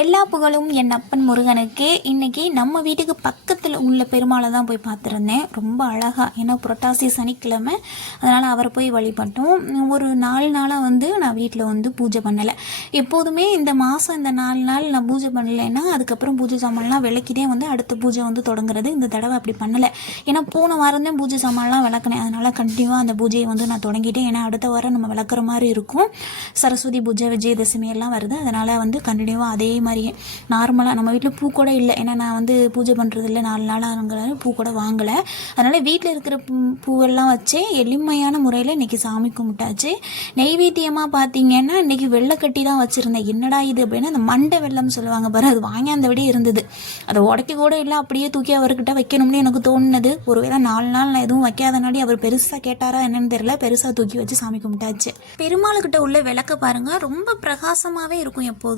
எல்லா புகழும் என் அப்பன் முருகனுக்கு. இன்றைக்கி நம்ம வீட்டுக்கு பக்கத்தில் உள்ள பெருமாளை தான் போய் பார்த்துருந்தேன். ரொம்ப அழகாக, ஏன்னா புரட்டாசி சனிக்கிழமை, அதனால் அவரை போய் வழிபட்டோம். ஒரு 4 நாளாக நான் வீட்டில் பூஜை பண்ணலை. எப்போதுமே இந்த மாதம் இந்த 4 நாள் நான் பூஜை பண்ணலைன்னா அதுக்கப்புறம் பூஜை சாமான்லாம் விளக்கிதே அடுத்த பூஜை தொடங்குறது. இந்த தடவை அப்படி பண்ணலை. ஏன்னா போன வாரம் தான் பூஜை சாமான்லாம் விளக்குனேன். அதனால் கண்டினியூவாக அந்த பூஜையை நான் தொடங்கிட்டேன். ஏன்னா அடுத்த வாரம் நம்ம விளக்குற மாதிரி இருக்கும். சரஸ்வதி பூஜை, விஜயதசமி எல்லாம் வருது. அதனால் கண்டினியூவாக அதே மாதிரியே நார்மலாக நம்ம வீட்டில் பூ கூட இல்லை. ஏன்னா நான் பூஜை பண்ணுறதில்ல 4 நாளாக பூ கூட வாங்கலை. அதனால் வீட்டில் இருக்கிற பூவெல்லாம் வச்சு எளிமையான முறையில் இன்றைக்கி சாமி கும்பிட்டாச்சு. நெய்வேத்தியமாக பார்த்தீங்கன்னா இன்றைக்கி வெள்ளைக்கட்டி தான் வச்சுருந்தேன். என்னடா இது அப்படின்னா அந்த மண்டை வெள்ளம் சொல்லுவாங்க பாரு, அது வாங்கி அந்த விட இருந்தது. அதை உடைக்க கூட இல்லை, அப்படியே தூக்கி அவர்கிட்ட வைக்கணும்னு எனக்கு தோணுனது. ஒருவேளை 4 நாள் நான் எதுவும் வைக்காதனாடி அவர் பெருசாக கேட்டாரா என்னன்னு தெரியல, பெருசாக தூக்கி வச்சு சாமி கும்பிட்டாச்சு. பெருமாளுக்கிட்ட உள்ள விளக்க பாருங்கள், ரொம்ப பிரகாசமாகவே இருக்கும் எப்போதும்.